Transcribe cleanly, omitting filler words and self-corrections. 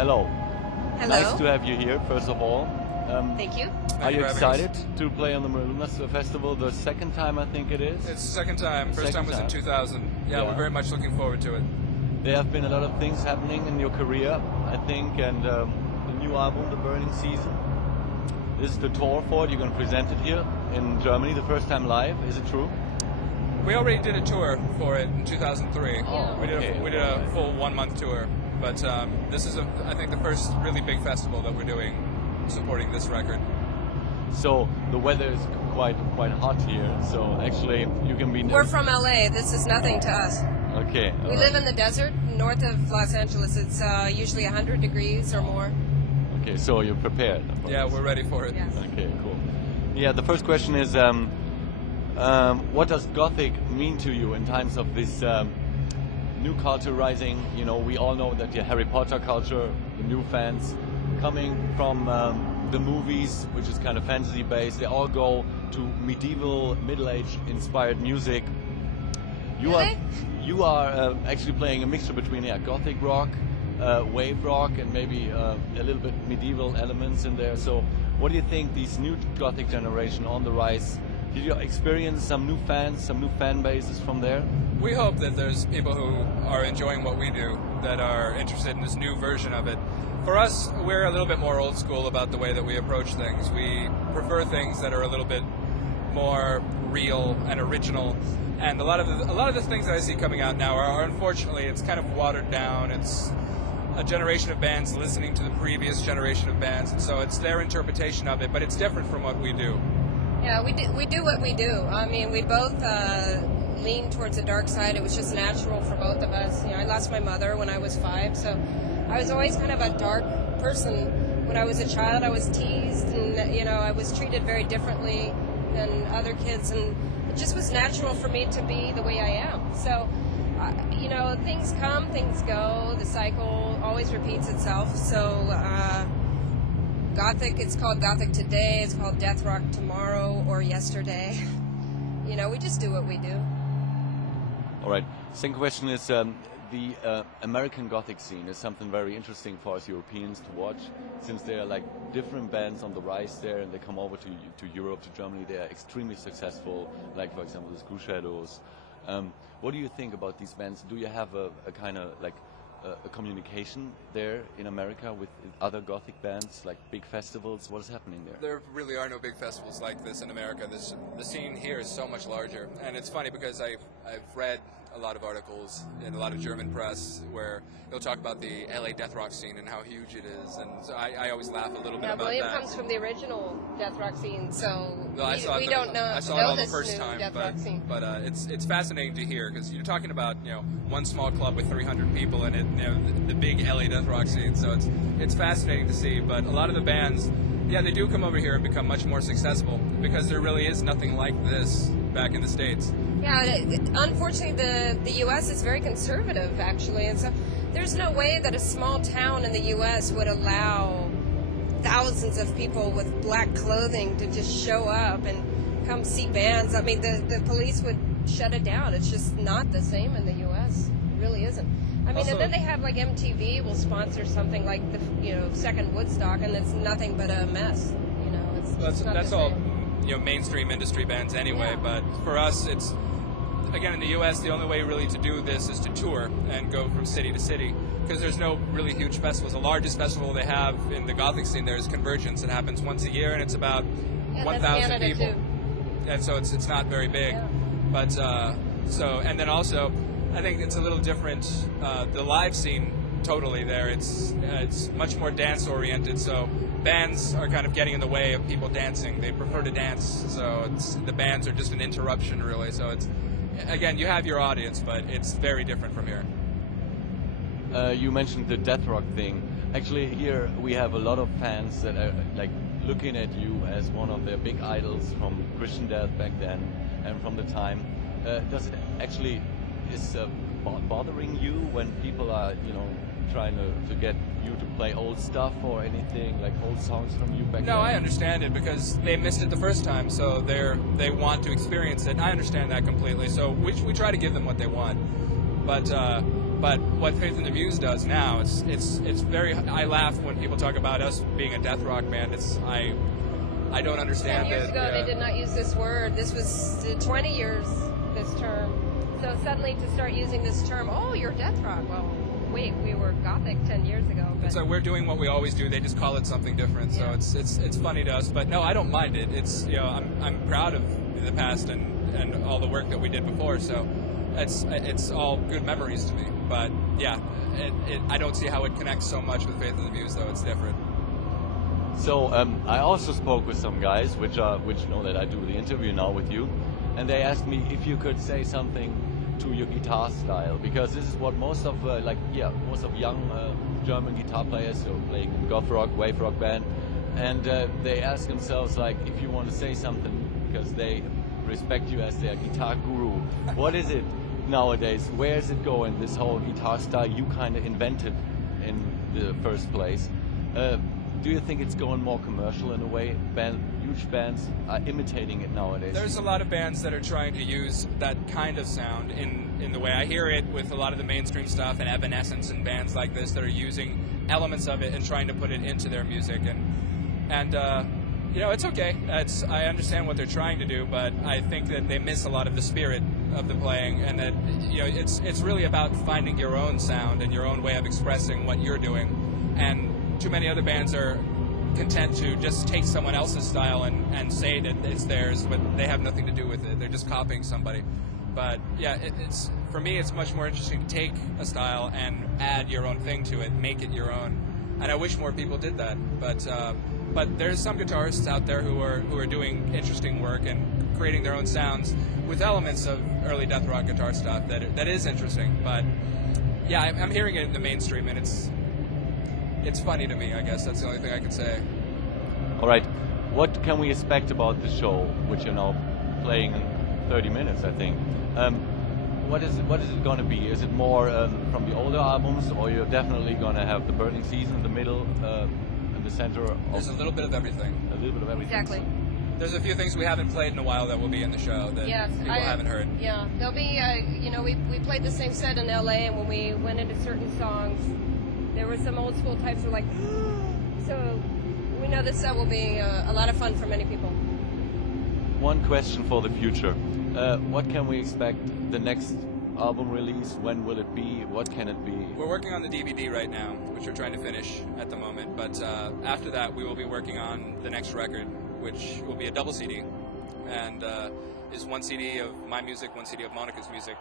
Hello. Hello. Nice to have you here, first of all. Thank you. Are you excited to play on the Marooners Festival the second time, I think it is? It's the second time. First time was in 2000. Yeah, we're very much looking forward to it. There have been a lot of things happening in your career, I think, and the new album, The Burning Season, is the tour for it. You're going to present it here in Germany, the first time live. Is it true? We already did a tour for it in 2003. Oh, we did a full 1 month tour, but this is, I think, the first really big festival that we're doing supporting this record. So the weather is quite hot here. So actually, you can be. We're from LA. This is nothing to us. Okay. We live in the desert north of Los Angeles. It's usually 100 degrees or more. Okay, so you're prepared. Yeah, we're ready for it. Yes. Okay, cool. Yeah, the first question is, what does Gothic mean to you in times of this new culture rising? You know, we all know that the Harry Potter culture, the new fans coming from the movies, which is kind of fantasy based, they all go to medieval, middle-age inspired music. You are actually playing a mixture between Gothic rock, wave rock, and maybe a little bit medieval elements in there. So what do you think these new Gothic generation on the rise? Did you experience some new fans, some new fan bases from there? We hope that there's people who are enjoying what we do, that are interested in this new version of it. For us, we're a little bit more old school about the way that we approach things. We prefer things that are a little bit more real and original. And a lot of the things that I see coming out now are unfortunately, it's kind of watered down. It's a generation of bands listening to the previous generation of bands, and so it's their interpretation of it, but it's different from what we do. Yeah, we do what we do. I mean, we both lean towards the dark side. It was just natural for both of us. You know, I lost my mother when I was 5, so I was always kind of a dark person. When I was a child, I was teased, and you know, I was treated very differently than other kids, and it just was natural for me to be the way I am. So, you know, things come, things go. The cycle always repeats itself. So, Gothic, it's called Gothic today. It's called Death Rock tomorrow or yesterday. You know, we just do what we do. All right. Second question is the American Gothic scene is something very interesting for us Europeans to watch, since there are like different bands on the rise there, and they come over to Europe, to Germany. They are extremely successful. Like for example, the Screw Shadows. What do you think about these bands? Do you have a kind of like a communication there in America with other Gothic bands, like big festivals? What is happening there? There really are no big festivals like this in America. The scene here is so much larger, and it's funny because I've read a lot of articles in a lot of German press where they'll talk about the LA death rock scene and how huge it is, and so I always laugh a little bit about William that. comes from the original death rock scene, so I don't know. I saw it all the this first new time, death rock scene. but it's fascinating to hear, because you're talking about, you know, one small club with 300 people in it, you know, the big LA death rock scene. So it's fascinating to see. But a lot of the bands, yeah, they do come over here and become much more successful because there really is nothing like this back in the States. Yeah, unfortunately, the U.S. is very conservative, actually, and so there's no way that a small town in the U.S. would allow thousands of people with black clothing to just show up and come see bands. I mean, the police would shut it down. It's just not the same in the U.S. It really isn't. I mean, Also, and then they have like MTV will sponsor something like the second Woodstock, and it's nothing but a mess. You know, it's not that's the all, same. you know, mainstream industry bands anyway. Yeah. But for us, it's, again, in the U.S., the only way really to do this is to tour and go from city to city, because there's no really huge festivals. The largest festival they have in the Gothic scene there is Convergence. It happens once a year, and it's about 1,000 people. Too. And so it's not very big. Yeah. But and then also, I think it's a little different. The live scene, totally there. It's much more dance oriented. So bands are kind of getting in the way of people dancing. They prefer to dance. So the bands are just an interruption, really. So it's, again, you have your audience, but it's very different from here. You mentioned the death rock thing. Actually, here we have a lot of fans that are like looking at you as one of their big idols from Christian death back then and from the time. Does it actually is bothering you when people are, you know, trying to get you to play old stuff or anything, like old songs from you back then? No, I understand it, because they missed it the first time, so they want to experience it. I understand that completely. So we try to give them what they want. But But what Faith in the Muse does now, it's very. I laugh when people talk about us being a death rock band. I don't understand 10 years it. ago, Yeah. they did not use this word. This was 20 years, this term. So suddenly to start using this term, oh, you're death rock. Well, wait, we were Gothic 10 years ago. But So we're doing what we always do. They just call it something different. So Yeah. it's funny to us. But no, I don't mind it. It's I'm proud of the past and all the work that we did before. So it's all good memories to me. But yeah, I don't see how it connects so much with Faith in the Muse, though. It's different. So I also spoke with some guys, which know that I do the interview now with you, and they asked me if you could say something to your guitar style, because this is what most of young German guitar players who are playing in goth rock, wave rock band, and they ask themselves like, if you want to say something, because they respect you as their guitar guru, what is it nowadays? Where is it going? This whole guitar style you kind of invented in the first place. Do you think it's going more commercial in a way? Huge bands are imitating it nowadays. There's a lot of bands that are trying to use that kind of sound in the way I hear it with a lot of the mainstream stuff and Evanescence and bands like this that are using elements of it and trying to put it into their music. And it's okay. I understand what they're trying to do, but I think that they miss a lot of the spirit of the playing, and that it's really about finding your own sound and your own way of expressing what you're doing. And too many other bands are content to just take someone else's style and say that it's theirs, but they have nothing to do with it. They're just copying somebody. But yeah, it's for me, it's much more interesting to take a style and add your own thing to it, make it your own. And I wish more people did that. But there's some guitarists out there who are doing interesting work and creating their own sounds with elements of early death rock guitar stuff that is interesting. But yeah, I'm hearing it in the mainstream, and it's funny to me, I guess. That's the only thing I can say. All right, what can we expect about the show, which you're now playing in 30 minutes, I think? What is it going to be? Is it more from the older albums, or you're definitely going to have the Burning Season in the middle, in the center? There's a little bit of everything. A little bit of everything. Exactly. There's a few things we haven't played in a while that will be in the show that people haven't heard. Yeah, there'll be, we played the same set in LA, and when we went into certain songs, there were some old school types who were like, so we know this set will be a lot of fun for many people. One question for the future. What can we expect the next album release? When will it be? What can it be? We're working on the DVD right now, which we're trying to finish at the moment. But after that, we will be working on the next record, which will be a double CD, and is one CD of my music, one CD of Monica's music.